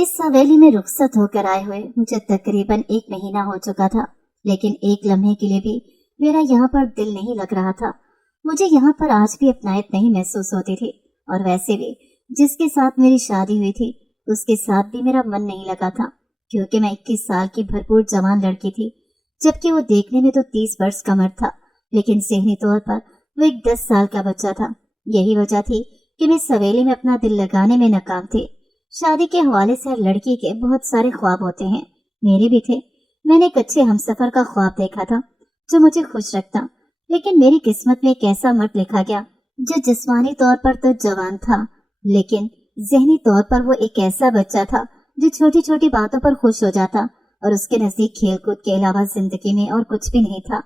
इस हवेली में रुखसत होकर आए हुए मुझे तकरीबन 1 महीना हो चुका था, लेकिन एक लम्हे के लिए भी मेरा यहाँ पर दिल नहीं लग रहा था। मुझे यहाँ पर आज भी अपनायत नहीं महसूस होती थी, और वैसे भी जिसके साथ मेरी शादी हुई थी उसके साथ भी मेरा मन नहीं लगा था, क्योंकि मैं 21 साल की भरपूर जवान लड़की थी, जबकि वो देखने में तो 30 वर्ष का मर्द था, लेकिन ज़हनी तौर पर वो एक 10 साल का बच्चा था। यही वजह थी कि मैं इस हवेली में अपना दिल लगाने में नाकाम थी। शादी के हवाले से हर लड़की के बहुत सारे ख्वाब होते हैं, मेरे भी थे। मैंने एक अच्छे हमसफर का ख्वाब देखा था जो मुझे खुश रखता, लेकिन मेरी किस्मत में एक ऐसा मर्द लिखा गया जो जिस्मानी तौर पर तो जवान था, लेकिन ज़हनी तौर पर वो एक ऐसा बच्चा था जो छोटी छोटी बातों पर खुश हो जाता, और उसके नजदीक खेलकूद के अलावा जिंदगी में और कुछ भी नहीं था।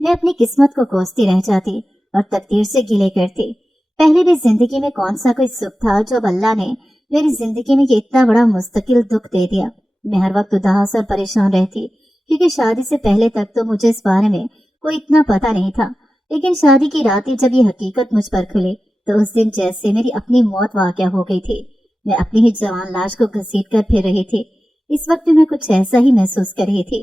मैं अपनी किस्मत को कोसती रह जाती और तकदीर से गिले करती। पहले भी जिंदगी में कौन सा कोई सुख था जो अल्लाह ने मेरी जिंदगी में ये इतना बड़ा मुस्तकिल दुख दे दिया। मैं हर वक्त उदास और परेशान रहती, क्योंकि शादी से पहले तक तो मुझे इस बारे में कोई इतना पता नहीं था, लेकिन शादी की रात जब ये हकीकत मुझ पर खुली तो उस दिन जैसे मेरी अपनी मौत वाक़या हो गई थी। मैं अपनी ही जवान लाश को घसीट कर फिर रही थी। इस वक्त मैं कुछ ऐसा ही महसूस कर रही थी।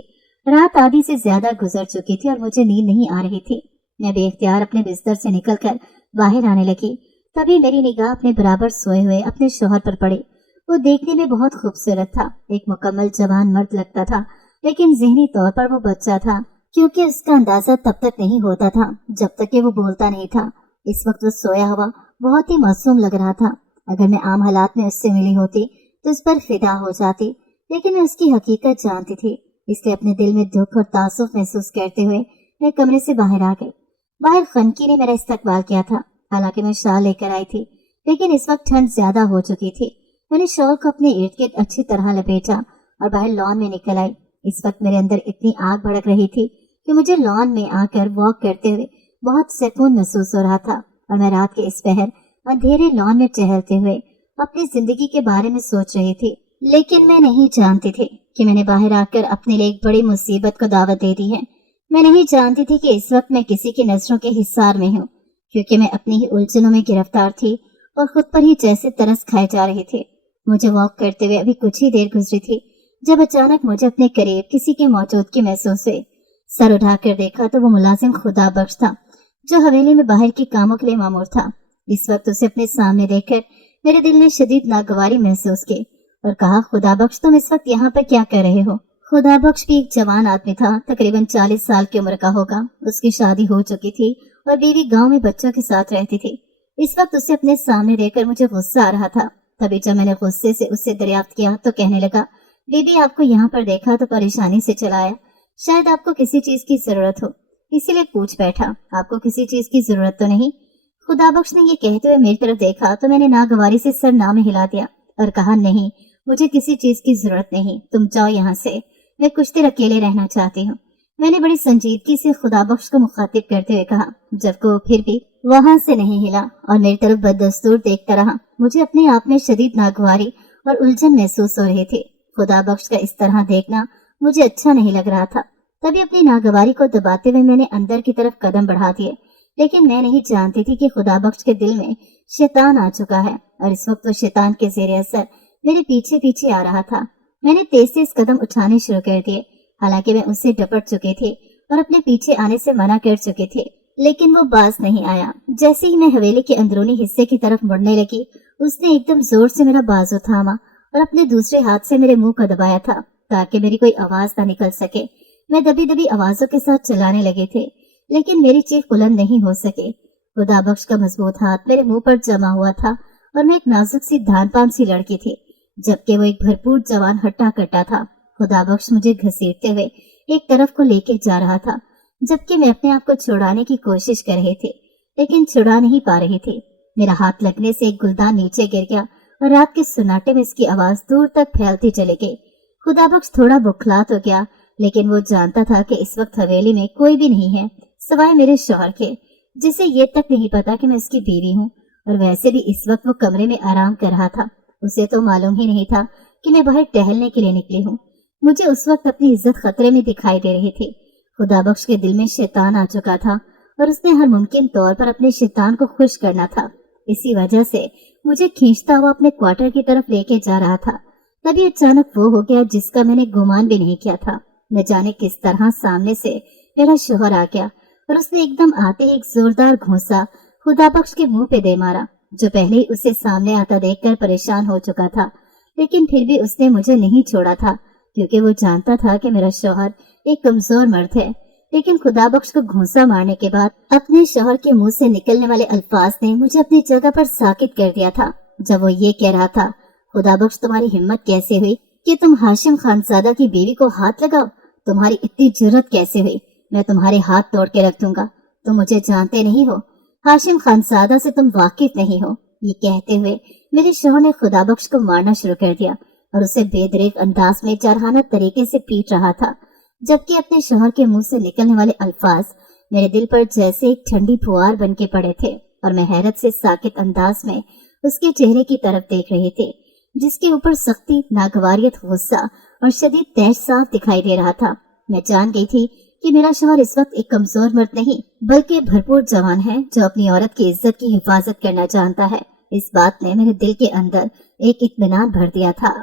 रात आधी से ज्यादा गुजर चुकी थी और मुझे नींद नहीं आ रही थी। मैं बेख्तियार अपने बिस्तर से निकलकर बाहर आने लगी, तभी मेरी निगाह अपने बराबर सोए हुए अपने शौहर पर पड़ी। वो देखने में बहुत खूबसूरत था, एक मुकम्मल जवान मर्द लगता था, लेकिन ज़हनी तौर पर वो बच्चा था, क्योंकि उसका अंदाजा तब तक नहीं होता था जब तक कि वो बोलता नहीं था। इस वक्त वो सोया हुआ बहुत ही मासूम लग रहा था। अगर मैं आम हालात में उससे मिली होती तो उस पर फिदा हो जाती, लेकिन मैं उसकी हकीकत जानती थी, इसलिए अपने दिल में दुख और तासुफ महसूस करते हुए मैं कमरे से बाहर आ गई। बाहर खनकी ने मेरा इस्तकबाल किया था। हालांकि मैं शाल लेकर आई थी, लेकिन इस वक्त ठंड ज्यादा हो चुकी थी। मैंने शॉल को अपने इर्द गिर्द अच्छी तरह लपेटा और बाहर लॉन में निकल आई। इस वक्त मेरे अंदर इतनी आग भड़क रही थी कि मुझे लॉन में आकर वॉक करते हुए बहुत सुकून महसूस हो रहा था, और मैं रात के इस पहर अंधेरे लॉन में टहलते हुए अपनी जिंदगी के बारे में सोच रही थी। लेकिन मैं नहीं जानती थी कि मैंने बाहर आकर अपने लिए एक बड़ी मुसीबत को दावत दे दी है। मैं नहीं जानती थी कि इस वक्त मैं किसी की नजरों के हिसार में हूँ, क्योंकि मैं अपनी ही उलझनों में गिरफ्तार थी और खुद पर ही जैसे तरस खाए जा रहे थे। मुझे वॉक करते हुए अभी कुछ ही देर गुजरी थी जब अचानक मुझे अपने करीब किसी की मौजूदगी महसूस हुई। सर उठाकर देखा तो वो मुलाजिम खुदा बख्श था, जो हवेली में बाहर के कामों के लिए मामूर था। इस वक्त उसे अपने सामने देखकर मेरे दिल ने शदीद नागवारी महसूस की और कहा, खुदा बख्श तुम इस वक्त यहाँ पर क्या कर रहे हो? खुदा बख्श भी एक जवान आदमी था, तकरीबन 40 साल की उम्र का होगा। उसकी शादी हो चुकी थी और बीवी गांव में बच्चों के साथ रहती थी। इस वक्त उसे अपने सामने देखकर मुझे गुस्सा आ रहा था। तभी जब मैंने गुस्से से उससे दरियाफ्त किया तो कहने लगा, बीबी आपको यहाँ पर देखा तो परेशानी से चलाया, शायद आपको किसी चीज की जरूरत हो, इसीलिए पूछ बैठा। आपको किसी चीज की जरूरत तो नहीं? खुदा बख्श ने ये कहते हुए मेरी तरफ देखा तो मैंने नागवारी से सर ना में हिला दिया और कहा, नहीं मुझे किसी चीज की जरूरत नहीं, तुम जाओ यहाँ से, मैं कुछ देर अकेले रहना चाहती हूँ। मैंने बड़ी संजीदगी से खुदा बख्श को मुखातिब करते हुए कहा, जबकि वो फिर भी वहां से नहीं हिला और मेरी तरफ बददस्तूर देखता रहा। मुझे अपने आप में शदीद नागवारी और उलझन महसूस हो रही थी। खुदा बख्श का इस तरह देखना मुझे अच्छा नहीं लग रहा था। तभी अपनी नागवारी को दबाते हुए मैंने अंदर की तरफ कदम बढ़ा दिए, लेकिन मैं नहीं जानती थी कि खुदा बख्श के दिल में शैतान आ चुका है और इस वक्त वो शैतान के ज़ेरे असर मेरे पीछे पीछे आ रहा था। मैंने तेज तेज कदम उठाने शुरू कर दिए, हालांकि मैं उससे डपट चुकी थी और अपने पीछे आने से मना कर चुकी थी, लेकिन वो बाज नहीं आया। जैसे ही मैं हवेली के अंदरूनी हिस्से की तरफ मुड़ने लगी, उसने एकदम जोर से मेरा बाजू थामा और अपने दूसरे हाथ से मेरे मुंह को दबाया था ताकि मेरी कोई आवाज ना निकल सके। मैं दबी दबी आवाजों के साथ चिल्लाने लगे थे, लेकिन मेरी चीख बुलंद नहीं हो सके। खुदा बख्श का मजबूत हाथ मेरे मुंह पर जमा हुआ था और मैं एक नाजुक सी धान पान सी लड़की थी, जबकि वो एक भरपूर जवान हट्टा कट्टा था। खुदा बख्श मुझे घसीटते हुए एक तरफ को लेके जा रहा था, जबकि मैं अपने आप को छुड़ाने की कोशिश कर रही थी, लेकिन छुड़ा नहीं पा रही थी। मेरा हाथ लगने से एक गुलदान नीचे गिर गया और रात के सन्नाटे में इसकी आवाज दूर तक फैलती चली गई। खुदा बख्श थोड़ा बुखला तो गया, लेकिन वो जानता था कि इस वक्त हवेली में कोई भी नहीं है सिवाय मेरे शौहर के, जिसे ये तक नहीं पता कि मैं उसकी बीवी हूँ। और वैसे भी इस वक्त वो कमरे में आराम कर रहा था, उसे तो मालूम ही नहीं था कि मैं बाहर टहलने के लिए निकली हूँ। मुझे उस वक्त अपनी इज्जत खतरे में दिखाई दे रही थी। खुदा बख्श के दिल में शैतान आ चुका था और उसने हर मुमकिन तौर पर अपने शैतान को खुश करना था। इसी वजह से मुझे खींचता हुआ अपने क्वार्टर की तरफ लेके जा रहा था, तभी अचानक वो हो गया जिसका मैंने गुमान भी नहीं किया था। न जाने किस तरह सामने से मेरा शौहर आ गया और उसने एकदम आते ही एक जोरदार घूंसा खुदाबख्श के मुंह पे दे मारा, जो पहले ही उसे सामने आता देखकर परेशान हो चुका था। लेकिन फिर भी उसने मुझे नहीं छोड़ा था, क्योंकि वो जानता था कि मेरा शौहर एक कमजोर मर्द है। लेकिन खुदाबख्श को घूंसा मारने के बाद अपने शौहर के मुंह से निकलने वाले अल्फाज ने मुझे अपनी जगह पर साकित कर दिया था। जब वो ये कह रहा था, खुदाबख्श तुम्हारी हिम्मत कैसे हुई कि तुम हाशिम खानजादा की बीवी को हाथ लगाओ? तुम्हारी इतनी जुर्रत कैसे हुई? मैं तुम्हारे हाथ तोड़ के रख दूंगा। तुम मुझे जानते नहीं हो, हाशिम खानजादा से तुम वाकिफ नहीं हो। ये कहते हुए मेरे शौहर ने खुदाबख्श को मारना शुरू कर दिया और उसे बेदरेक अंदाज में जारहाना तरीके से पीट रहा था, जबकि अपने शौहर के मुंह से निकलने वाले अल्फाज मेरे दिल पर जैसे एक ठंडी फुहार बन के पड़े थे और मैं हैरत से साकित अंदाज में उसके चेहरे की तरफ देख रही थी, जिसके ऊपर सख्ती, नागवारियत, गुस्सा और शदीद तैश साफ दिखाई दे रहा था। मैं जान गई थी कि मेरा शौहर इस वक्त एक कमजोर मर्द नहीं बल्कि भरपूर जवान है, जो अपनी औरत की इज्जत की हिफाजत करना जानता है। इस बात ने मेरे दिल के अंदर एक इत्मीनान भर दिया था।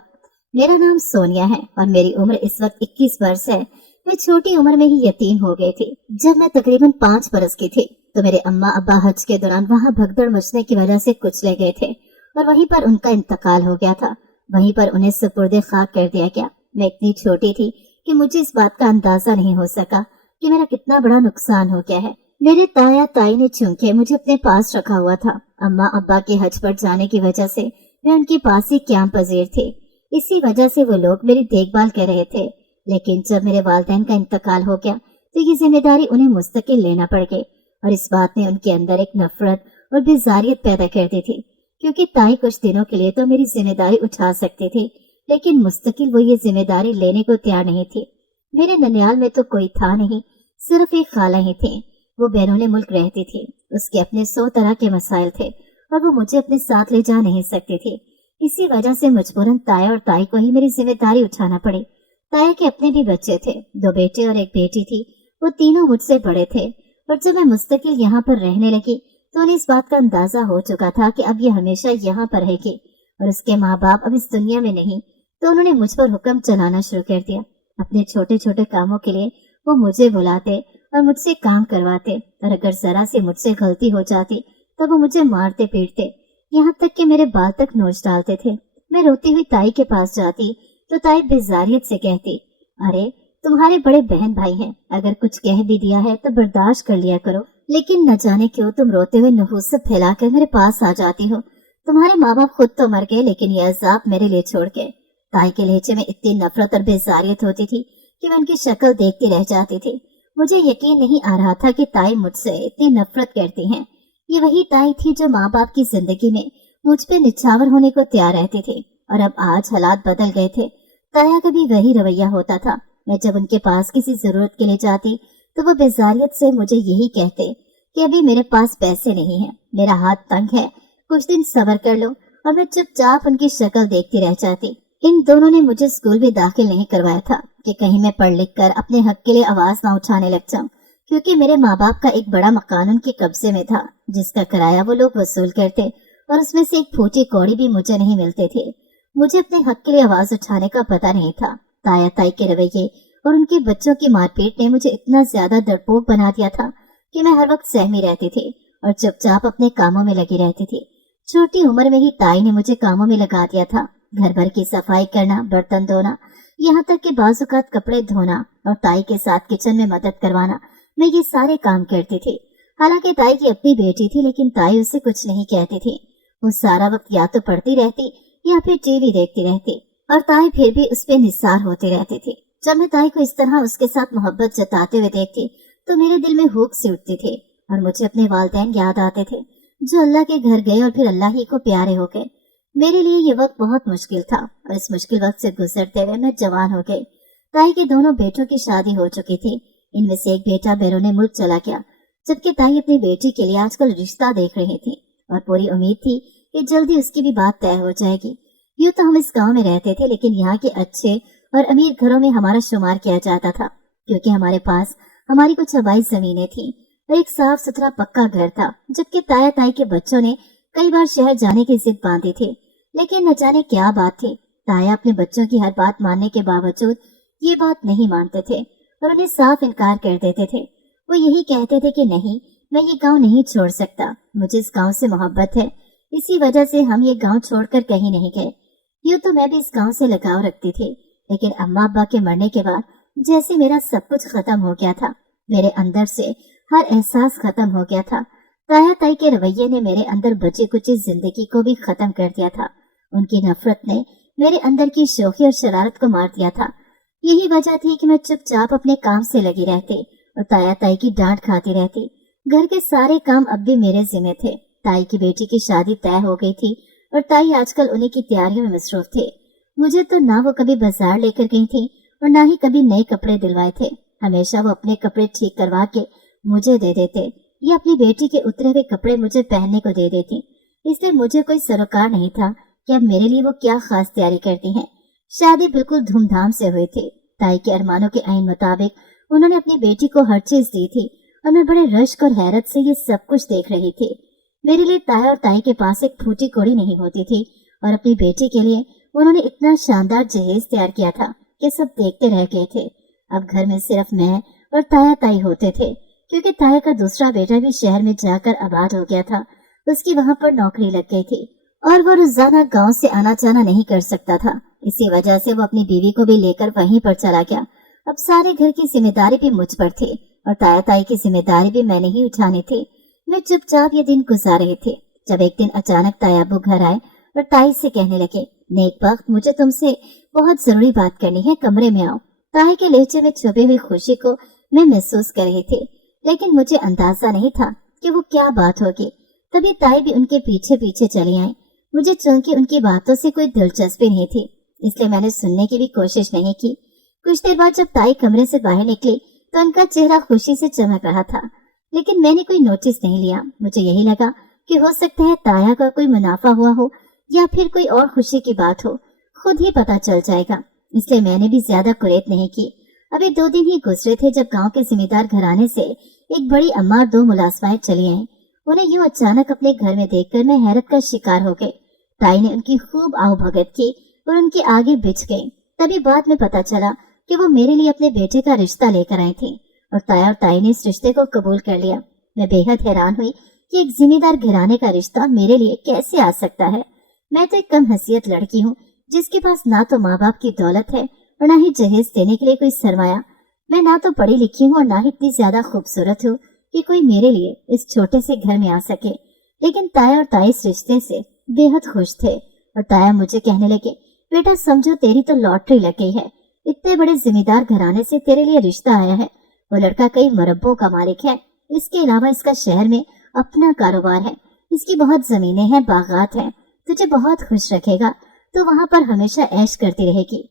मेरा नाम सोनिया है और मेरी उम्र इस वक्त 21 वर्ष है। मैं छोटी उम्र में ही यतीम हो गई थी। जब मैं तकरीबन 5 बरस की थी तो मेरे अम्मा अब्बा हज के दौरान वहाँ भगदड़ मचने की वजह से कुचले गए थे और वहीं पर उनका इंतकाल हो गया था। वहीं पर उन्हें सुपुर्दे खाक कर दिया गया। मैं इतनी छोटी थी कि मुझे इस बात का अंदाजा नहीं हो सका कि मेरा कितना बड़ा नुकसान हो गया है। मेरे ताया ताई ने चूंकि मुझे अपने पास रखा हुआ था, अम्मा अब्बा के हज पर जाने की वजह से मैं उनके पास ही क्याम पजीर थी। इसी वजह से वो लोग मेरी देखभाल कर रहे थे। लेकिन जब मेरे वालिदैन का इंतकाल हो गया तो ये जिम्मेदारी उन्हें मुस्तकिल लेना पड़ गई और इस बात ने उनके अंदर एक नफरत और बेजारियत पैदा कर दी थी, क्योंकि ताई कुछ दिनों के लिए तो मेरी जिम्मेदारी उठा सकती थी, लेकिन मुस्तकिल वो ये जिम्मेदारी लेने को तैयार नहीं थी। मेरे ननियाल में तो कोई था नहीं, सिर्फ एक खाला ही थी। वो बैरून मुल्क रहती थी। उसके अपने 100 तरह के मसाइल थे और वो मुझे अपने साथ ले जा नहीं सकती थी। इसी वजह से मजबूरन ताया और ताई को ही मेरी जिम्मेदारी उठाना पड़ी। ताया के अपने भी बच्चे थे, 2 बेटे और एक बेटी थी। वो तीनों मुझसे बड़े थे और जब मैं मुस्तकिल यहाँ पर रहने लगी तो उन्हें इस बात का अंदाजा हो चुका था कि अब ये हमेशा यहाँ पर रहेगी और उसके माँ बाप अब इस दुनिया में नहीं, तो उन्होंने मुझ पर हुक्म चलाना शुरू कर दिया। अपने छोटे छोटे कामों के लिए वो मुझे बुलाते और मुझसे काम करवाते और अगर जरा सी मुझसे गलती हो जाती तो वो मुझे मारते पीटते, यहाँ तक कि मेरे बाल तक नोच डालते थे। मैं रोती हुई ताई के पास जाती तो ताई बेजारियत से कहती, अरे तुम्हारे बड़े बहन भाई हैं, अगर कुछ कह भी दिया है तो बर्दाश्त कर लिया करो। लेकिन न जाने क्यों तुम रोते हुए नहूसत फैलाकर मेरे पास आ जाती हो। तुम्हारे माँ बाप खुद तो मर गए, लेकिन यह अजाब मेरे लिए छोड़ के। ताई के लहजे में इतनी नफरत और बेजारियत होती थी कि मैं उनकी शक्ल देखती रह जाती थी। मुझे यकीन नहीं आ रहा था कि ताई मुझसे इतनी नफरत करती हैं। ये वही ताई थी जो माँ बाप की जिंदगी में मुझ पे निछावर होने को तैयार रहती थी, और अब आज हालात बदल गए थे। ताया का भी वही रवैया होता था। मैं जब उनके पास किसी जरूरत के लिए जाती तो वो बेजारियत से मुझे यही कहते कि अभी मेरे पास पैसे नहीं है, मेरा हाथ तंग है, कुछ दिन सब्र कर लो, और मैं चुपचाप उनकी शक्ल देखती रह जाती। इन दोनों ने मुझे स्कूल भी दाखिल नहीं करवाया था कि कहीं मैं पढ़ लिख कर अपने हक के लिए आवाज ना उठाने लग जाऊं, क्योंकि मेरे माँ बाप का एक बड़ा मकान उनके कब्जे में था, जिसका किराया वो लोग वसूल करते और उसमें से एक फूटी कौड़ी भी मुझे नहीं मिलते थे। मुझे अपने हक के लिए आवाज उठाने का पता नहीं था। ताया ताई के रवैये और उनके बच्चों की मारपीट ने मुझे इतना ज्यादा डरपोक बना दिया था कि मैं हर वक्त सहमी रहती थी और चुपचाप अपने कामों में लगी रहती थी। छोटी उम्र में ही ताई ने मुझे कामों में लगा दिया था, घर भर की सफाई करना, बर्तन धोना, यहाँ तक कि बाजुकात कपड़े धोना और ताई के साथ किचन में मदद करवाना। मैं ये सारे काम करती थी। हालांकि ताई की अपनी बेटी थी, लेकिन ताई उसे कुछ नहीं कहती थी। वो सारा वक्त या तो पढ़ती रहती या फिर टीवी देखती रहती, और ताई फिर भी उस पर निसार होती रहती थी। जब मैं ताई को इस तरह उसके साथ मोहब्बत जताते हुए देखती तो मेरे दिल में हुक सी उठती थी और मुझे अपने वालिदैन याद आते थे, जो अल्लाह के घर गए और फिर अल्लाह ही को प्यारे हो गए। मेरे लिए ये वक्त बहुत मुश्किल था और इस मुश्किल वक्त से गुजरते हुए मैं जवान हो गई। ताई के दोनों बेटों की शादी हो चुकी थी। इनमें से एक बेटा बैरून मुल्क चला गया, जबकि ताई अपनी बेटी के लिए आजकल रिश्ता देख रही थी और पूरी उम्मीद थी कि जल्दी उसकी भी बात तय हो जाएगी। यूँ तो हम इस गांव में रहते थे, लेकिन यहाँ के अच्छे और अमीर घरों में हमारा शुमार किया जाता था, क्योंकि हमारे पास हमारी कुछ हवाई जमीनें थी और एक साफ सुथरा पक्का घर था। जबकि ताया ताई के बच्चों ने कई बार शहर जाने की जिद बांधी थी, लेकिन न जाने क्या बात थी, ताया अपने बच्चों की हर बात मानने के बावजूद ये बात नहीं मानते थे और उन्हें साफ इनकार कर देते थे। वो यही कहते थे कि नहीं, मैं ये गांव नहीं छोड़ सकता, मुझे इस गांव से मोहब्बत है, इसी वजह से हम ये गांव छोड़कर कहीं नहीं गए। यूं तो मैं भी इस गांव से लगाव रखती थी, लेकिन अम्मा अब्बा के मरने के बाद जैसे मेरा सब कुछ खत्म हो गया था, मेरे अंदर से हर एहसास खत्म हो गया था। ताया ताई के रवैये ने मेरे अंदर बची कुची जिंदगी को भी खत्म कर दिया था। उनकी नफरत ने मेरे अंदर की शोखी और शरारत को मार दिया था। यही वजह थी कि मैं चुपचाप अपने काम से लगी रहती और ताया ताई की डांट खाती रहती। घर के सारे काम अब भी मेरे जिम्मे थे। ताई की बेटी की शादी तय हो गई थी और ताई आजकल उन्हीं की तैयारियों में मसरूफ थे। मुझे तो ना वो कभी बाजार लेकर गई थी और ना ही कभी नए कपड़े दिलवाए थे। हमेशा वो अपने कपड़े ठीक करवा के मुझे दे देते या अपनी बेटी के उतरे हुए कपड़े मुझे पहनने को दे देती। इसलिए मुझे कोई सरोकार नहीं था कि अब मेरे लिए वो क्या खास तैयारी करती हैं। शादी बिल्कुल धूमधाम से हुई थी। ताई के अरमानों के आइन मुताबिक उन्होंने अपनी बेटी को हर चीज दी थी और मैं बड़े रश्क और हैरत से ये सब कुछ देख रही थी। मेरे लिए ताया और ताई के पास एक फूटी कोड़ी नहीं होती थी और अपनी बेटी के लिए उन्होंने इतना शानदार जहेज तैयार किया था कि सब देखते रह गए थे। अब घर में सिर्फ मैं और ताया ताई होते थे, क्योंकि ताया का दूसरा बेटा भी शहर में जाकर आबाद हो गया था। उसकी वहाँ पर नौकरी लग गई थी और वो रोजाना गांव से आना जाना नहीं कर सकता था। इसी वजह से वो अपनी बीवी को भी लेकर वहीं पर चला गया। अब सारे घर की जिम्मेदारी भी मुझ पर थी और ताया ताई की जिम्मेदारी भी मैंने ही उठानी थी। मैं चुपचाप ये दिन गुजार रही थी जब एक दिन अचानक ताया अब्बू घर आए और ताई से कहने लगे, नेक वक्त, मुझे तुमसे बहुत जरूरी बात करनी है, कमरे में आओ। ताई के लहजे में छुपी हुई खुशी को मैं महसूस कर रही थी, लेकिन मुझे अंदाजा नहीं था कि वो क्या बात होगी। तभी ताई भी उनके पीछे पीछे चली आई। मुझे चूंकि उनकी बातों से कोई दिलचस्पी नहीं थी, इसलिए मैंने सुनने की भी कोशिश नहीं की। कुछ देर बाद जब ताई कमरे से बाहर निकली तो उनका चेहरा खुशी से चमक रहा था, लेकिन मैंने कोई नोटिस नहीं लिया। मुझे यही लगा कि हो सकता है ताया का कोई मुनाफा हुआ हो या फिर कोई और खुशी की बात हो, खुद ही पता चल जाएगा। इसलिए मैंने भी ज्यादा कुरेद नहीं की। अभी 2 दिन ही गुजरे थे जब गांव के जिम्मेदार घराने से एक बड़ी अम्मा और 2 मुलाजमाएं चली आईं। उन्हें यूं अचानक अपने घर में देखकर मैं हैरत का शिकार हो गई। ताई ने उनकी खूब आवभगत की और उनके आगे बिछ गई। तभी बाद में पता चला कि वो मेरे लिए अपने बेटे का रिश्ता लेकर आई थी और ताया और ताई ने इस रिश्ते को कबूल कर लिया। मैं बेहद हैरान हुई कि एक जिम्मेदार घराने का रिश्ता मेरे लिए कैसे आ सकता है। मैं तो एक कम हैसियत लड़की हूँ जिसके पास ना तो माँ बाप की दौलत है और ना ही जहेज देने के लिए कोई सरमाया। मैं ना तो पढ़ी लिखी हूँ और ना ही इतनी ज्यादा खूबसूरत हूँ कि कोई मेरे लिए इस छोटे से घर में आ सके। लेकिन ताया और ताई इस रिश्ते से बेहद खुश थे और ताया मुझे कहने लगे, बेटा समझो तेरी तो लॉटरी लग गई है, इतने बड़े जिम्मेदार घराने से तेरे लिए रिश्ता आया है। वो लड़का कई मरब्बों का मालिक है, इसके अलावा इसका शहर में अपना कारोबार है, इसकी बहुत जमीनें हैं, बागात हैं, तुझे बहुत खुश रखेगा, तो वहाँ पर हमेशा ऐश करती रहेगी।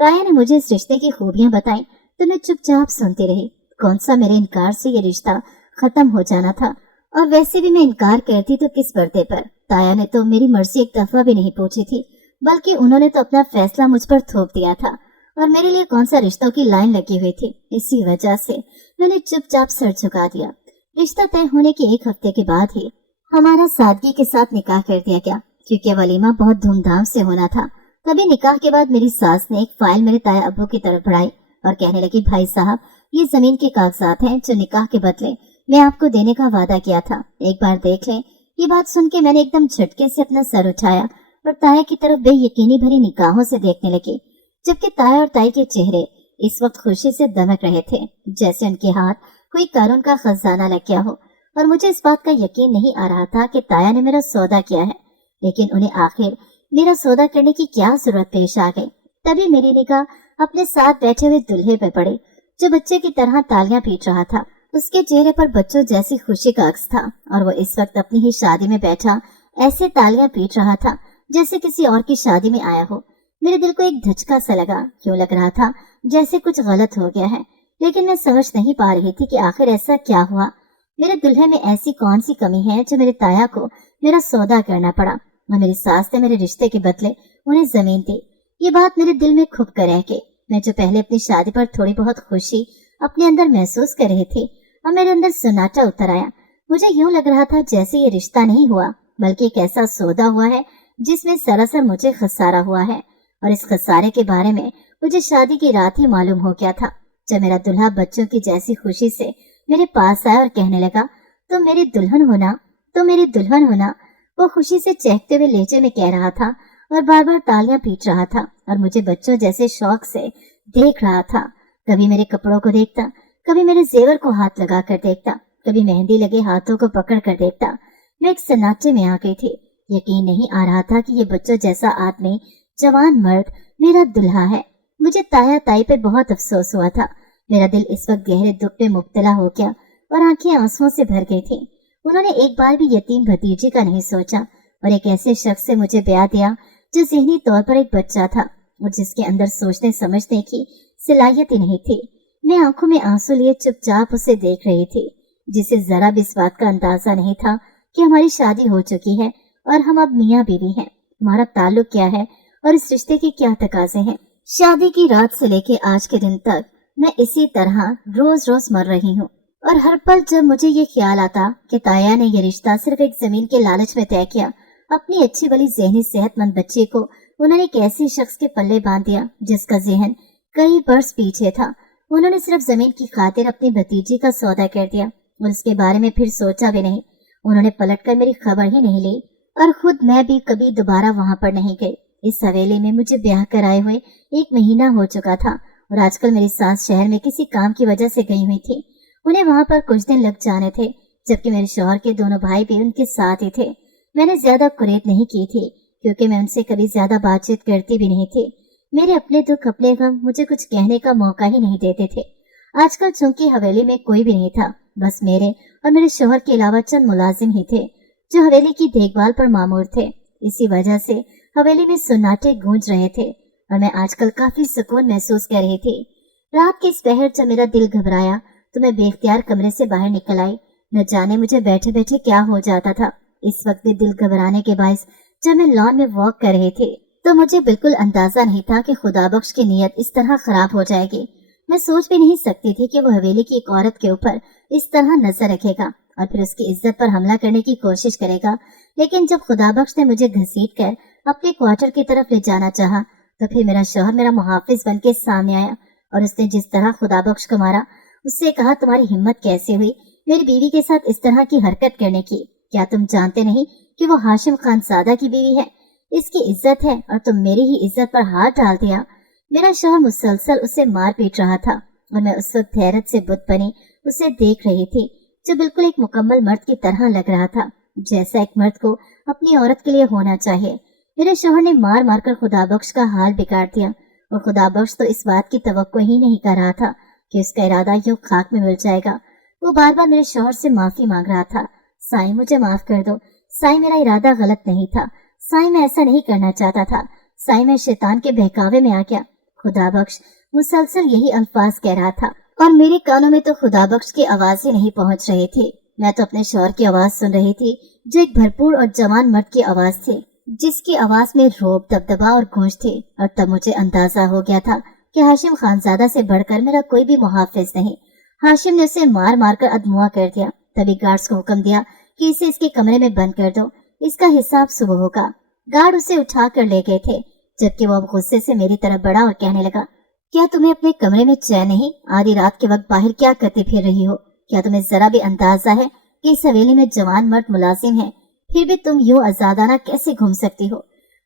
ताया ने मुझे इस रिश्ते की खूबियां बताई तो मैं चुपचाप सुनती रही। कौन सा मेरे इनकार से ये रिश्ता खत्म हो जाना था, और वैसे भी मैं इनकार करती तो किस पर्दे पर। ताया ने तो मेरी मर्जी एक दफा भी नहीं पूछी थी, बल्कि उन्होंने तो अपना फैसला मुझ पर थोप दिया था और मेरे लिए कौन सा रिश्तों की लाइन लगी हुई थी। इसी वजह से मैंने चुपचाप सर झुका दिया। रिश्ता तय होने के 1 हफ्ते के बाद ही हमारा सादगी के साथ निकाह कर दिया गया, क्योंकि वलीमा बहुत धूमधाम से होना था। तभी निकाह के बाद मेरी सास ने एक फाइल मेरे ताया अब्बू की तरफ बढ़ाई और कहने लगी, भाई साहब, ये जमीन के कागजात हैं जो निकाह के बदले मैं आपको देने का वादा किया था, एक बार देख लें। ये बात सुन के मैंने एकदम झटके से अपना सर उठाया और ताया की तरफ बेयकीनी भरी निगाहों से देखने लगी, जबकि ताया और ताई के चेहरे इस वक्त खुशी से दमक रहे थे, जैसे उनके हाथ कोई कारून का खजाना लग गया हो। और मुझे इस बात का यकीन नहीं आ रहा था कि ताया ने मेरा सौदा किया है, लेकिन उन्हें आखिर मेरा सौदा करने की क्या जरूरत पेश आ गई। तभी मेरी निगाह अपने साथ बैठे हुए दूल्हे पे पड़ी, जो बच्चे की तरह तालियां पीट रहा था। उसके चेहरे पर बच्चों जैसी खुशी का अक्स था और वो इस वक्त अपनी ही शादी में बैठा ऐसे तालियां पीट रहा था जैसे किसी और की शादी में आया हो। मेरे दिल को एक धचका सा लगा, क्यों लग रहा था जैसे कुछ गलत हो गया है, लेकिन मैं समझ नहीं पा रही थी कि आखिर ऐसा क्या हुआ। मेरे दुल्हे में ऐसी कौन सी कमी है जो मेरे ताया को मेरा सौदा करना पड़ा और मेरी सास ने मेरे रिश्ते के बदले उन्हें जमीन दी। ये बात मेरे दिल में खुब कर रह गई। मैं जो पहले अपनी शादी पर थोड़ी बहुत खुशी अपने अंदर महसूस कर रही थी, अब मेरे अंदर सन्नाटा उतर आया। मुझे यूं लग रहा था जैसे ये रिश्ता नहीं हुआ, बल्कि एक ऐसा सौदा हुआ है जिसमें सरासर मुझे खसारा हुआ है और इस खसारे के बारे में मुझे शादी की रात ही मालूम हो गया था, जब मेरा दूल्हा बच्चों की जैसी खुशी से मेरे पास आया और कहने लगा, तुम मेरी दुल्हन होना, तुम मेरी दुल्हन होना। वो खुशी से चहकते हुए लहजे में कह रहा था और बार बार तालियां पीट रहा था और मुझे बच्चों जैसे शौक से देख रहा था। कभी मेरे कपड़ों को देखता, कभी मेरे जेवर को हाथ लगा कर देखता, कभी मेहंदी लगे हाथों को पकड़ कर देखता। मैं एक सन्नाटे में आ गई थी। यकीन नहीं आ रहा था कि ये बच्चों जैसा आदमी, जवान मर्द मेरा दुल्हा है। मुझे ताया ताई पे बहुत अफसोस हुआ था। मेरा दिल इस वक्त गहरे दुख में मुब्तला हो गया और आंखें आंसुओं से भर गई थी। उन्होंने एक बार भी यतीम भतीजी का नहीं सोचा और एक ऐसे शख्स से मुझे ब्याह दिया जो ज़हनी तौर पर एक बच्चा था और जिसके अंदर सोचने समझने की सलाहियत ही नहीं थी। मैं आंखों में आंसू लिए चुपचाप उसे देख रही थी, जिसे जरा भी इस बात का अंदाजा नहीं था कि हमारी शादी हो चुकी है और हम अब मियाँ बीवी हैं। हमारा ताल्लुक क्या है और इस रिश्ते के क्या तकाजे हैं। शादी की रात से लेके आज के दिन तक मैं इसी तरह रोज रोज मर रही हूँ और हर पल जब मुझे ये ख्याल आता कि ताया ने ये रिश्ता सिर्फ एक जमीन के लालच में तय किया, अपनी अच्छी भली ज़हनी सेहतमंद बच्ची को उन्होंने एक ऐसे शख्स के पल्ले बांध दिया जिसका ज़हन कई बरस पीछे था। उन्होंने सिर्फ जमीन की खातिर अपनी भतीजी का सौदा कर दिया और उसके बारे में फिर सोचा भी नहीं। उन्होंने पलटकर मेरी खबर ही नहीं ली और खुद मैं भी कभी दोबारा वहां पर नहीं गई। इस हवेली में मुझे ब्याह कराए हुए 1 महीना हो चुका था और आजकल मेरी सास शहर में किसी काम की वजह से गई हुई थी। उन्हें वहां पर कुछ दिन लग जाने थे, जबकि मेरे शौहर के दोनों भाई भी उनके साथ ही थे। मैंने ज्यादा कुरेद नहीं की थी क्योंकि मैं उनसे कभी ज्यादा बातचीत करती भी नहीं थी। मेरे अपने दुख अपने गम मुझे कुछ कहने का मौका ही नहीं देते थे। आजकल चूंकि हवेली में कोई भी नहीं था, बस मेरे और मेरे शौहर के अलावा चंद मुलाजिम ही थे जो हवेली की देखभाल पर मामूर थे। इसी वजह से हवेली में सन्नाटे गूंज रहे थे और मैं आजकल काफी सुकून महसूस कर रही थी। रात के इस पहर जब मेरा दिल घबराया तो मैं बेख्तियार कमरे से बाहर निकल आई। न जाने मुझे बैठे बैठे क्या हो जाता था। इस वक्त भी दिल घबराने के बायस जब मैं लॉन में वॉक कर रही थी तो मुझे बिल्कुल अंदाजा नहीं था कि खुदाबख्श की नीयत इस तरह खराब हो जाएगी। मैं सोच भी नहीं सकती थी कि वो हवेली की एक औरत के ऊपर इस तरह नजर रखेगा और फिर उसकी इज्जत पर हमला करने की कोशिश करेगा। लेकिन जब खुदाबख्श ने मुझे घसीट कर अपने क्वार्टर की तरफ ले जाना चाहा तो फिर मेरा शौहर मेरा मुहाफिज बन के सामने आया और उसने जिस तरह खुदाबख्श को मारा, उससे कहा, तुम्हारी हिम्मत कैसे हुई मेरी बीवी के साथ इस तरह की हरकत करने की? क्या तुम जानते नहीं कि वो हाशिम खानजादा की बीवी है? इसकी इज्जत है और तुम मेरी ही इज्जत पर हाथ डाल दिया। मेरा शौहर मुसलसल उसे मार पीट रहा था और मैं उस वक्त हैरत से बुत बनी उसे देख रही थी, जो बिल्कुल एक मुकम्मल मर्द की तरह लग रहा था, जैसा एक मर्द को अपनी औरत के लिए होना चाहिए। मेरे शौहर ने मार मार कर खुदाबख्श का हाल बिगाड़ दिया और खुदाबख्श तो इस बात की तवक्को ही नहीं कर रहा था कि उसका इरादा यूं खाक में मिल जाएगा। वो बार बार मेरे शौहर से माफी मांग रहा था। साईं, मुझे माफ कर दो। साईं, मेरा इरादा गलत नहीं था। साईं, मैं ऐसा नहीं करना चाहता था। साईं, मैं शैतान के बहकावे में आ गया। खुदाबख्श मुसलसल यही अल्फाज कह रहा था और मेरे कानों में तो खुदाबख्श की आवाज ही नहीं पहुंच रही थी। मैं तो अपने शौहर की आवाज सुन रही थी, जो एक भरपूर और जवान मर्द की आवाज थी, जिसकी आवाज में रोब, दबदबा और गूंज थी। और तब मुझे अंदाजा हो गया था कि हाशिम खानजादा से बढ़कर मेरा कोई भी मुहाफिज नहीं। हाशिम ने उसे मार मार कर अधमुआ कर दिया। तभी गार्ड्स को हुक्म दिया कि इसे इसके कमरे में बंद कर दो, इसका हिसाब सुबह होगा। गार्ड उसे उठा कर ले गए थे, जबकि वो अब गुस्से से मेरी तरफ बढ़ा और कहने लगा, क्या तुम्हें अपने कमरे में चैन नहीं? आधी रात के वक्त बाहर क्या करती फिर रही हो? क्या तुम्हें जरा भी अंदाजा है कि इस हवेली में जवान मर्द मुलाजिम है, फिर भी तुम यूं आजादाना कैसे घूम सकती हो?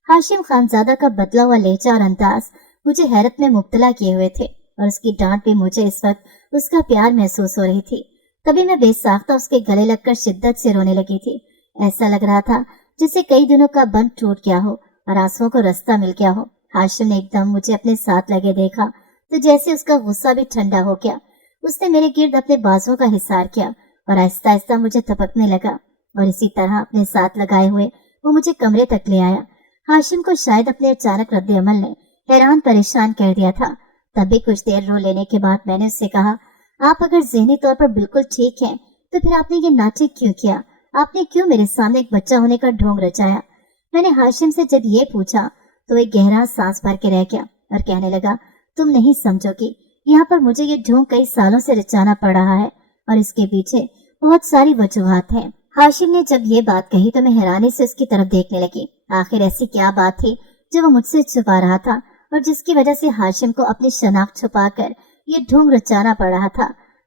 हाशिम खानजादा का बदला हुआ लहजा और अंदाज मुझे हैरत में मुब्तला किए हुए थे और उसकी डांट भी मुझे इस वक्त उसका प्यार महसूस हो रही थी। तभी मैं बेसाख्ता उसके गले लगकर शिद्दत से रोने लगी थी। ऐसा लग रहा था जैसे कई दिनों का बंध टूट गया हो और आंसुओं को रास्ता मिल गया हो। हाशिम ने एकदम मुझे अपने साथ लगे देखा तो जैसे उसका गुस्सा भी ठंडा हो गया। उसने मेरे गिर्द अपने बाजुओं का हिसार किया और आहिस्ता आहिस्ता मुझे थपकने लगा और इसी तरह अपने साथ लगाए हुए वो मुझे कमरे तक ले आया। हाशिम को शायद अपने अचानक रद्द अमल ने हैरान परेशान कर दिया था। तभी कुछ देर रो लेने के बाद मैंने उससे कहा, आप अगर ज़हनी तौर पर बिल्कुल ठीक हैं तो फिर आपने ये नाटक क्यों किया? आपने क्यों मेरे सामने एक बच्चा होने का ढोंग रचाया? मैंने हाशिम से जब ये पूछा तो एक गहरा सांस भर के रह गया और कहने लगा, तुम नहीं समझोगी, यहाँ पर मुझे ये ढोंग कई सालों से रचाना पड़ रहा है और इसके पीछे बहुत सारी वजूहात हैं। हाशिम ने जब ये बात कही तो मैं हैरानी से उसकी तरफ देखने लगी। आखिर ऐसी क्या बात थी जो वो मुझसे छुपा रहा था और जिसकी वजह से हाशिम को अपनी शनाख्त छुपाकर ये ढोंग रचाना पड़ रहा था।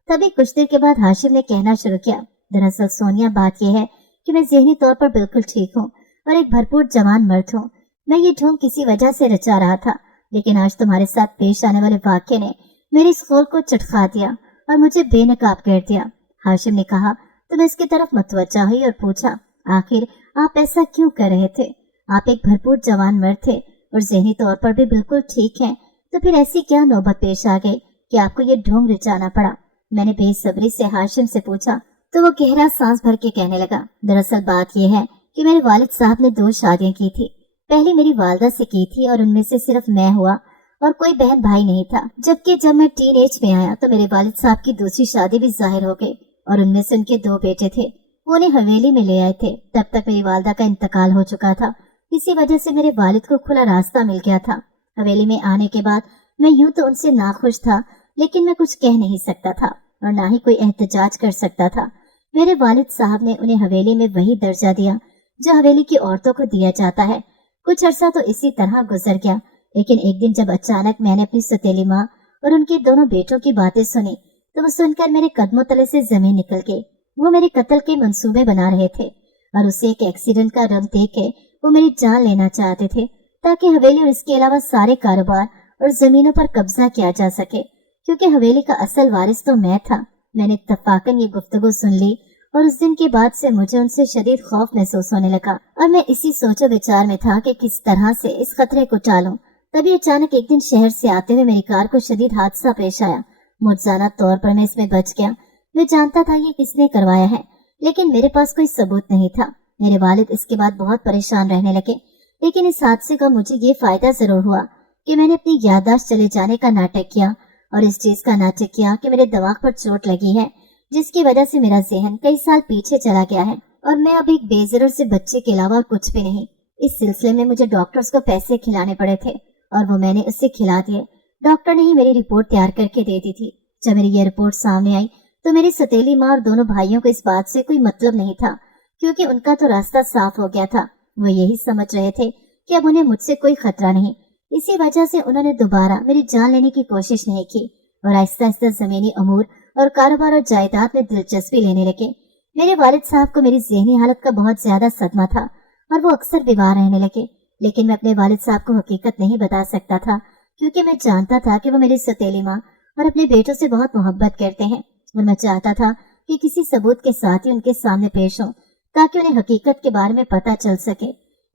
तभी कुछ देर के बाद हाशिम ने कहना शुरू किया, दरअसल सोनिया बात यह है कि मैं ज़हनी तौर पर बिल्कुल ठीक हूँ और एक भरपूर जवान मर्द हूँ। मैं ये ढोंग किसी वजह से रचा रहा था, लेकिन आज तुम्हारे साथ पेश आने वाले वाक़ये ने मेरी इस खोल को चटखा दिया और मुझे बेनकाब कर दिया। हाशिम ने कहा तो मैं इसकी तरफ मतवज्जा हुई और पूछा, आखिर आप ऐसा क्यों कर रहे थे? आप एक भरपूर जवान मर्द थे और ज़हनी तौर पर भी बिल्कुल ठीक हैं, तो फिर ऐसी क्या नौबत पेश आ गई कि आपको ये ढोंग रचाना पड़ा? मैंने बेसब्री से हाशिम से पूछा तो वो गहरा सांस भर के कहने लगा, दरअसल बात यह है कि मेरे वालिद साहब ने 2 शादियां की थी। पहली मेरी वालदा से की थी और उनमें से सिर्फ मैं हुआ और कोई बहन भाई नहीं था। जबकि जब मैं टीन एज में आया तो मेरे वालिद साहब की दूसरी शादी भी जाहिर हो गई और उनमें से उनके 2 बेटे थे। वो उन्हें हवेली में ले आए थे। तब तक मेरी वालदा का इंतकाल हो चुका था। इसी वजह से मेरे वालिद को खुला रास्ता मिल गया था। हवेली में आने के बाद मैं यूं तो उनसे नाखुश था, लेकिन मैं कुछ कह नहीं सकता था और ना ही कोई एहतजाज कर सकता था। मेरे वालिद साहब ने उन्हें हवेली में वही दर्जा दिया जो हवेली की औरतों को दिया जाता है। कुछ अरसा तो इसी तरह गुजर गया, लेकिन एक दिन जब अचानक मैंने अपनी सौतेली माँ और उनके दोनों बेटों की बातें सुनी तो वो सुनकर मेरे कदमों तले से जमीन निकल गई। वो मेरे कत्ल के मंसूबे बना रहे थे और उसे एक एक्सीडेंट का रंग देख के वो मेरी जान लेना चाहते थे ताकि हवेली और इसके अलावा सारे कारोबार और जमीनों पर कब्जा किया जा सके, क्योंकि हवेली का असल वारिस तो मैं था। मैंने इत्तफाकन ये गुफ्तगू सुन ली और उस दिन के बाद से मुझे उनसे शदीद खौफ महसूस होने लगा और मैं इसी सोचो विचार में था कि किस तरह से इस खतरे को टालूं। तभी अचानक एक दिन शहर से आते हुए मेरी कार को शदीद हादसा पेश आया। मुआवजाना तौर पर मैं इसमें बच गया। मैं जानता था ये किसने करवाया है, लेकिन मेरे पास कोई सबूत नहीं था। मेरे वालिद इसके बाद बहुत परेशान रहने लगे, लेकिन इस हादसे का मुझे ये फायदा जरूर हुआ कि मैंने अपनी याददाश्त चले जाने का नाटक किया और इस चीज का नाटक किया कि मेरे दिमाग पर चोट लगी है, जिसकी वजह से मेरा जहन कई साल पीछे चला गया है और मैं अब एक बेजरूर से बच्चे के अलावा कुछ भी नहीं। इस सिलसिले में मुझे डॉक्टर्स को पैसे खिलाने पड़े थे और वो मैंने उससे खिला दिए। डॉक्टर ने ही मेरी रिपोर्ट तैयार करके दे दी थी। जब मेरी ये रिपोर्ट सामने आई तो मेरी सौतेली माँ और दोनों भाइयों को इस बात से कोई मतलब नहीं था, क्योंकि उनका तो रास्ता साफ हो गया था। वो यही समझ रहे थे कि अब उन्हें मुझसे कोई खतरा नहीं। इसी वजह से उन्होंने दोबारा मेरी जान लेने की कोशिश नहीं की और आहिस्ता आहिस्ता जमीनी अमूर और कारोबार और जायदाद में दिलचस्पी लेने लगे। मेरे वालिद साहब को मेरी ज़हनी हालत का बहुत ज्यादा सदमा था और वो अक्सर बीमार रहने लगे, लेकिन मैं अपने वालिद साहब को हकीकत नहीं बता सकता था, क्योंकि मैं जानता था कि वो मेरी सौतेली माँ और अपने बेटों से बहुत मोहब्बत करते हैं और मैं चाहता था कि किसी सबूत के साथ ही उनके सामने पेश हो ताकि उन्हें हकीकत के बारे में पता चल सके।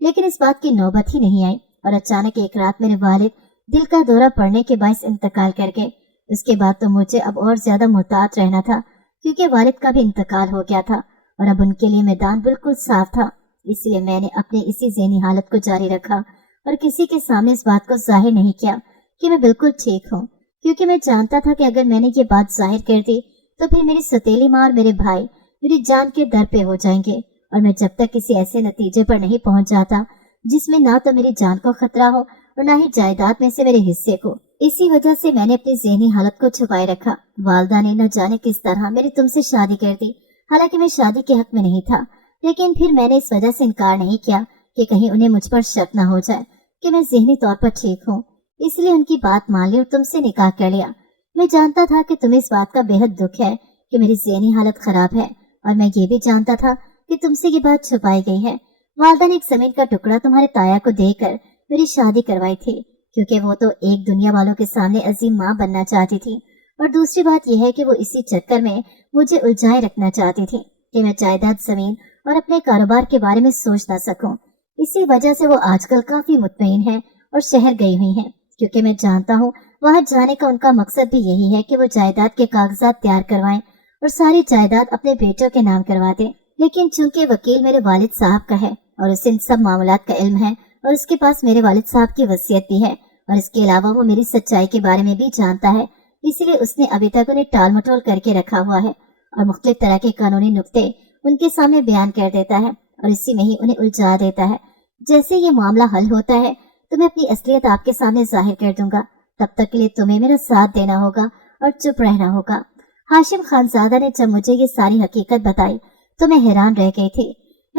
लेकिन इस बात की नौबत ही नहीं आई और अचानक एक रात मेरे वालिद दिल का दौरा पड़ने के बायस इंतकाल कर गए। उसके बाद तो मुझे अब और ज्यादा मुहतात रहना था, क्योंकि वालिद का भी इंतकाल हो गया था और अब उनके लिए मैदान बिल्कुल साफ था। इसलिए मैंने अपनी इसी ज़हनी हालत को जारी रखा और किसी के सामने इस बात को जाहिर नहीं किया कि मैं बिल्कुल ठीक हूँ, क्योंकि मैं जानता था कि अगर मैंने ये बात जाहिर कर दी तो फिर मेरी सौतेली माँ और मेरे भाई मेरी जान के दर पे हो जाएंगे और मैं जब तक किसी ऐसे नतीजे पर नहीं पहुंच जाता जिसमें ना तो मेरी जान को खतरा हो और ना ही जायदाद में से मेरे हिस्से को। इसी वजह से मैंने अपनी ज़हनी हालत को छुपाए रखा। वालदा ने न जाने किस तरह मेरी तुमसे शादी कर दी। हालांकि मैं शादी के हक में नहीं था, लेकिन फिर मैंने इस वजह से इनकार नहीं किया कि कहीं उन्हें मुझ पर शक न हो जाए कि मैं ज़हनी तौर पर ठीक हूँ। इसलिए उनकी बात मान ली और तुमसे निकाह कर लिया। मैं जानता था कि तुम्हें इस बात का बेहद दुख है कि मेरी ज़हनी हालत खराब है, और मैं ये भी जानता था कि तुमसे ये बात छुपाई गई है। वालदा ने एक जमीन का टुकड़ा तुम्हारे ताया को देकर मेरी शादी करवाई थी, क्योंकि वो तो एक दुनिया वालों के सामने अजीम माँ बनना चाहती थी, और दूसरी बात यह है कि वो इसी चक्कर में मुझे उलझाए रखना चाहती थी कि मैं जायदाद, जमीन और अपने कारोबार के बारे में सोच ना सकूं। इसी वजह से वो आजकल काफी मुतमईन है और शहर गई हुई हैं, क्योंकि मैं जानता हूँ वहाँ जाने का उनका मकसद भी यही है कि वो जायदाद के कागजात तैयार करवाएं और सारी जायदाद अपने बेटों के नाम करवा दें। लेकिन चूंकि वकील मेरे वालिद साहब का है और उसे इन सब मामलात का इल्म है और उसके पास मेरे वालिद साहब की वसीयत भी है, और इसके अलावा वो मेरी सच्चाई के बारे में भी जानता है, इसलिए उसने अभी तक उन्हें टाल मटोल करके रखा हुआ है और मुख्तलिफ तरह के कानूनी नुक्ते उनके सामने बयान कर देता है और इसी में ही उन्हें उलझा देता है। जैसे ये मामला हल होता है तो मैं अपनी असलियत आपके सामने जाहिर कर दूंगा। तब तक के लिए तुम्हें मेरा साथ देना होगा और चुप रहना होगा। हाशिम खानजादा ने जब मुझे ये सारी हकीकत बताई तो मैं हैरान रह गई थी।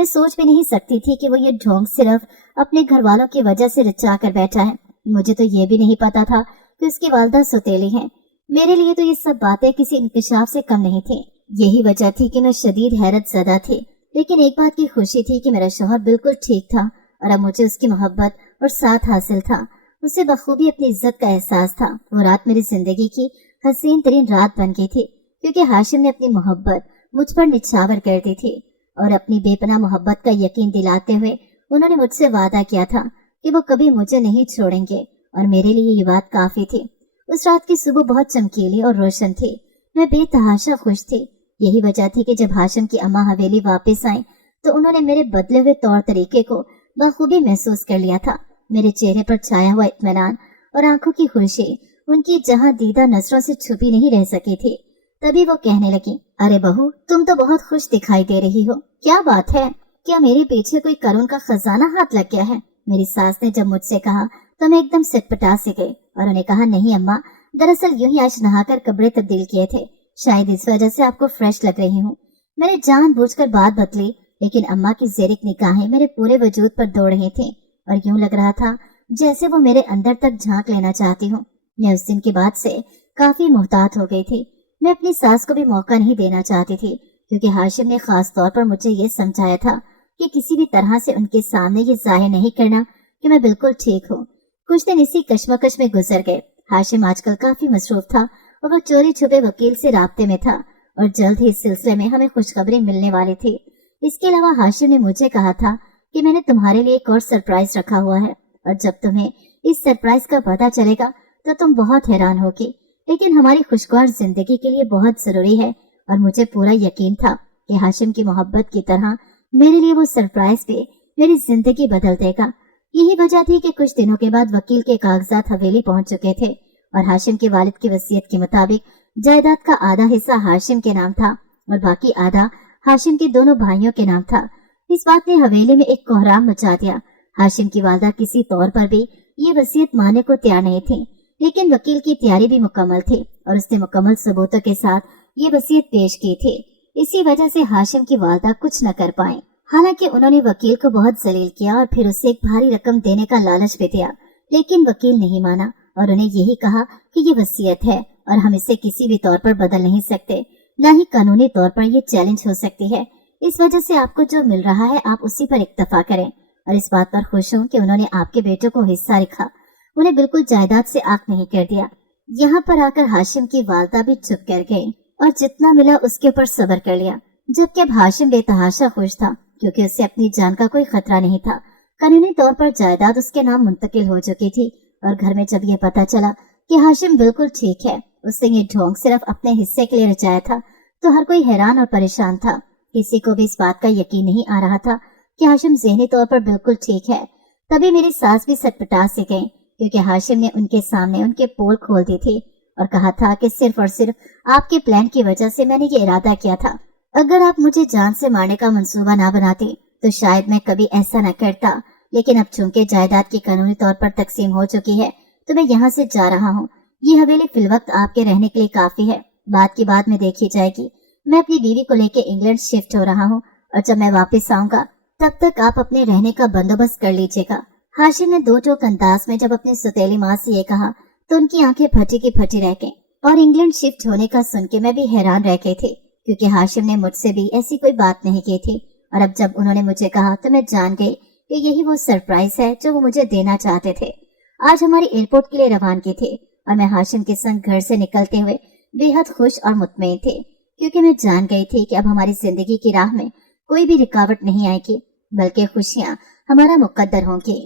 मैं सोच भी नहीं सकती थी कि वो ये ढोंग सिर्फ अपने घर वालों की वजह से रचा कर बैठा है। मुझे तो ये भी नहीं पता था कि उसकी वालिदा सौतेली है। मेरे लिए तो ये सब बातें किसी इंकशाफ से कम नहीं थी। यही वजह थी कि मैं शदीद हैरत ज़दा थी। लेकिन एक बात की खुशी थी कि मेरा शौहर बिल्कुल ठीक था और अब मुझे उसकी मोहब्बत और साथ हासिल था। उसे बखूबी अपनी इज्जत का एहसास था। वो रात मेरी जिंदगी की हसीन तरीन रात बन गई थी, क्योंकि हाशिम ने अपनी मोहब्बत मुझ पर निछावर कर दी थी और अपनी बेपनाह मोहब्बत का यकीन दिलाते हुए उन्होंने मुझसे वादा किया था कि वो कभी मुझे नहीं छोड़ेंगे, और मेरे लिए ये बात काफी थी। उस रात की सुबह बहुत चमकीली और रोशन थी। मैं बेतहाशा खुश थी। यही वजह थी कि जब हाशिम की अम्मा हवेली वापस आई तो उन्होंने मेरे बदले हुए तौर तरीके को बखूबी महसूस कर लिया था। मेरे चेहरे पर छाया हुआ इत्मीनान और आंखों की खुशी उनकी जहां दीदा नजरों से छुपी नहीं रह सकी थी। तभी वो कहने लगी, अरे बहू, तुम तो बहुत खुश दिखाई दे रही हो। क्या बात है? क्या मेरे पीछे कोई करुण का खजाना हाथ लग गया है? मेरी सास ने जब मुझसे कहा तो मैं एकदम सिटपटा सी गई और उन्हें कहा, नहीं अम्मा, दरअसल यूं ही आज नहाकर कपड़े तब्दील किए थे, शायद इस वजह से आपको फ्रेश लग रही हूँ। मैंने जानबूझकर बात बदली, लेकिन अम्मा की ज़ेरिक निगाहें मेरे पूरे वजूद पर दौड़ रही थी और यूं लग रहा था जैसे वो मेरे अंदर तक झांक लेना चाहती हूँ। मैं उस दिन के बाद से काफी मुहतात हो गई थी। मैं अपनी सास को भी मौका नहीं देना चाहती थी, क्योंकि हाशिम ने खास तौर पर मुझे ये समझाया था कि किसी भी तरह से उनके सामने ये जाहिर नहीं करना कि मैं बिल्कुल ठीक हूँ। कुछ दिन इसी कश्मकश में गुजर गए। हाशिम आजकल काफी मसरूफ था और वो चोरी छुपे वकील से राब्ते में था और जल्द ही इस सिलसिले में हमें खुशखबरी मिलने वाली थी। इसके अलावा हाशिम ने मुझे कहा था कि मैंने तुम्हारे लिए एक और सरप्राइज रखा हुआ है और जब तुम्हें इस सरप्राइज का पता चलेगा तो तुम बहुत हैरान होगी, लेकिन हमारी खुशगवार जिंदगी के लिए बहुत जरूरी है। और मुझे पूरा यकीन था कि हाशिम की मोहब्बत की तरह मेरे लिए वो सरप्राइज भी मेरी जिंदगी बदल देगा। यही वजह थी कि कुछ दिनों के बाद वकील के कागजात हवेली पहुंच चुके थे और हाशिम के वालिद की वसीयत के मुताबिक जायदाद का आधा हिस्सा हाशिम के नाम था और बाकी आधा हाशिम के दोनों भाइयों के नाम था। इस बात ने हवेली में एक कोहराम मचा दिया। हाशिम की वालिदा किसी तौर पर भी ये वसीयत मानने को तैयार नहीं थी, लेकिन वकील की तैयारी भी मुकम्मल थी और उसने मुकम्मल सबूतों के साथ ये वसीयत पेश की थी। इसी वजह से हाशिम की वालिदा कुछ न कर पाए। हालांकि उन्होंने वकील को बहुत जलील किया और फिर उसे एक भारी रकम देने का लालच भी दिया, लेकिन वकील नहीं माना और उन्हें यही कहा कि ये वसीयत है और हम इसे किसी भी तौर पर बदल नहीं सकते, न ही कानूनी तौर पर ये चैलेंज हो सकती है। इस वजह से आपको जो मिल रहा है आप उसी पर इक्तफा करें। और इस बात पर खुश हूँ कि उन्होंने आपके बेटों को हिस्सा रखा, उन्हें बिल्कुल जायदाद से आंख नहीं कर दिया। यहाँ पर आकर हाशिम की वालिदा भी चुप कर गई और जितना मिला उसके ऊपर सब्र कर लिया, जबकि अब हाशिम बेतहाशा खुश था क्योंकि उससे अपनी जान का कोई खतरा नहीं था। कानूनी तौर पर जायदाद उसके नाम मुंतकिल हो चुकी थी और घर में जब ये पता चला कि हाशिम बिल्कुल ठीक है, उसने ये ढोंग सिर्फ अपने हिस्से के लिए रचाया था, तो हर कोई हैरान और परेशान था। किसी को भी इस बात का यकीन नहीं आ रहा था कि हाशिम ज़हनी तौर पर बिल्कुल ठीक है। तभी मेरी सास भी सटपटा से गई, क्योंकि हाशिम ने उनके सामने उनके पोल खोल दी थी और कहा था कि सिर्फ और सिर्फ आपके प्लान की वजह से मैंने ये इरादा किया था। अगर आप मुझे जान से मारने का मंसूबा ना बनाती तो शायद मैं कभी ऐसा न करता, लेकिन अब चूंकि जायदाद की कानूनी तौर पर तकसीम हो चुकी है तो मैं यहाँ से जा रहा हूँ। ये हवेली फिलवक्त आपके रहने के लिए काफी है, बात की बात में देखी जाएगी। मैं अपनी बीवी को लेकर इंग्लैंड शिफ्ट हो रहा हूँ और जब मैं वापस आऊंगा तब तक आप अपने रहने का बंदोबस्त कर लीजिएगा। हाशिम ने दो टोक अंदाज में जब अपनी सौतेली माँ से ये कहा तो उनकी आंखें फटी की फटी रह गईं और इंग्लैंड शिफ्ट होने का सुन के मैं भी हैरान रह गई थी, क्योंकि हाशिम ने मुझसे भी ऐसी कोई बात नहीं की थी। और अब जब उन्होंने मुझे कहा तो मैं जान गई कि यही वो सरप्राइज है जो वो मुझे देना चाहते थे। आज हमारी एयरपोर्ट के लिए रवानगी थी और मैं हाशिम के संग घर से निकलते हुए बेहद खुश और मुतमईन थी, क्योंकि मैं जान गई थी कि अब हमारी जिंदगी की राह में कोई भी रुकावट नहीं आएगी, बल्कि खुशियाँ हमारा मुकद्दर होंगी।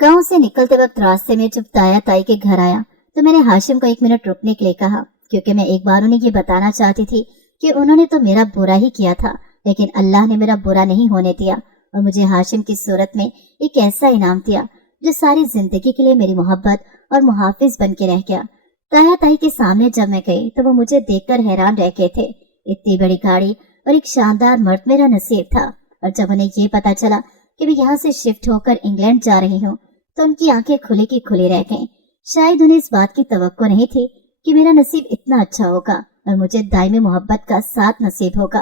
गाँव से निकलते वक्त रास्ते में जब ताया ताई के घर आया तो मैंने हाशिम को 1 मिनट रुकने के लिए कहा, क्योंकि मैं एक बार उन्हें ये बताना चाहती थी कि उन्होंने तो मेरा बुरा ही किया था, लेकिन अल्लाह ने मेरा बुरा नहीं होने दिया और मुझे हाशिम की सूरत में एक ऐसा इनाम दिया जो सारी जिंदगी के लिए मेरी मोहब्बत और मुहाफिज बन के रह गया। ताया ताई के सामने जब मैं गई तो वो मुझे देखकर हैरान रह गए थे। इतनी बड़ी गाड़ी और एक शानदार मर्द मेरा नसीब था, और जब उन्हें ये पता चला कि मैं यहाँ से शिफ्ट होकर इंग्लैंड जा रही हूँ तो उनकी आंखें खुली की खुली रह गईं। शायद उन्हें इस बात की तवक्को नहीं थी कि मेरा नसीब इतना अच्छा होगा और मुझे दायमी मोहब्बत का साथ नसीब होगा।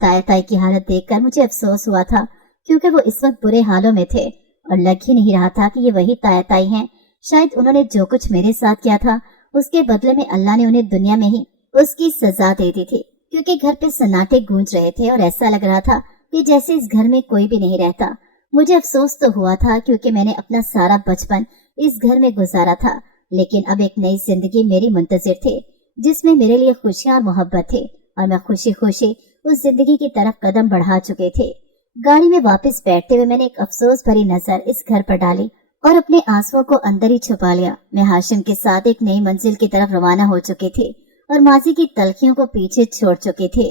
ताया ताई की हालत देखकर मुझे अफसोस हुआ था क्योंकि वो इस वक्त बुरे हालों में थे और लग ही नहीं रहा था कि ये वही ताया ताई हैं। शायद उन्होंने जो कुछ मेरे साथ किया था उसके बदले में अल्लाह ने उन्हें दुनिया में ही उसकी सजा दे दी थी, क्योंकि घर पे सन्नाटे गूंज रहे थे और ऐसा लग रहा था कि जैसे इस घर में कोई भी नहीं रहता। मुझे अफसोस तो हुआ था क्योंकि मैंने अपना सारा बचपन इस घर में गुजारा था, लेकिन अब एक नई जिंदगी मेरी मुंतजिर थी जिसमें मेरे लिए खुशियां और मोहब्बत थे और मैं खुशी खुशी उस जिंदगी की तरफ कदम बढ़ा चुके थे। गाड़ी में वापस बैठते हुए मैंने एक अफसोस भरी नजर इस घर पर डाली और अपने आंसुओं को अंदर ही छुपा लिया। मैं हाशिम के साथ एक नई मंजिल की तरफ रवाना हो चुके थे और माजी की तलखियों को पीछे छोड़ चुके थे।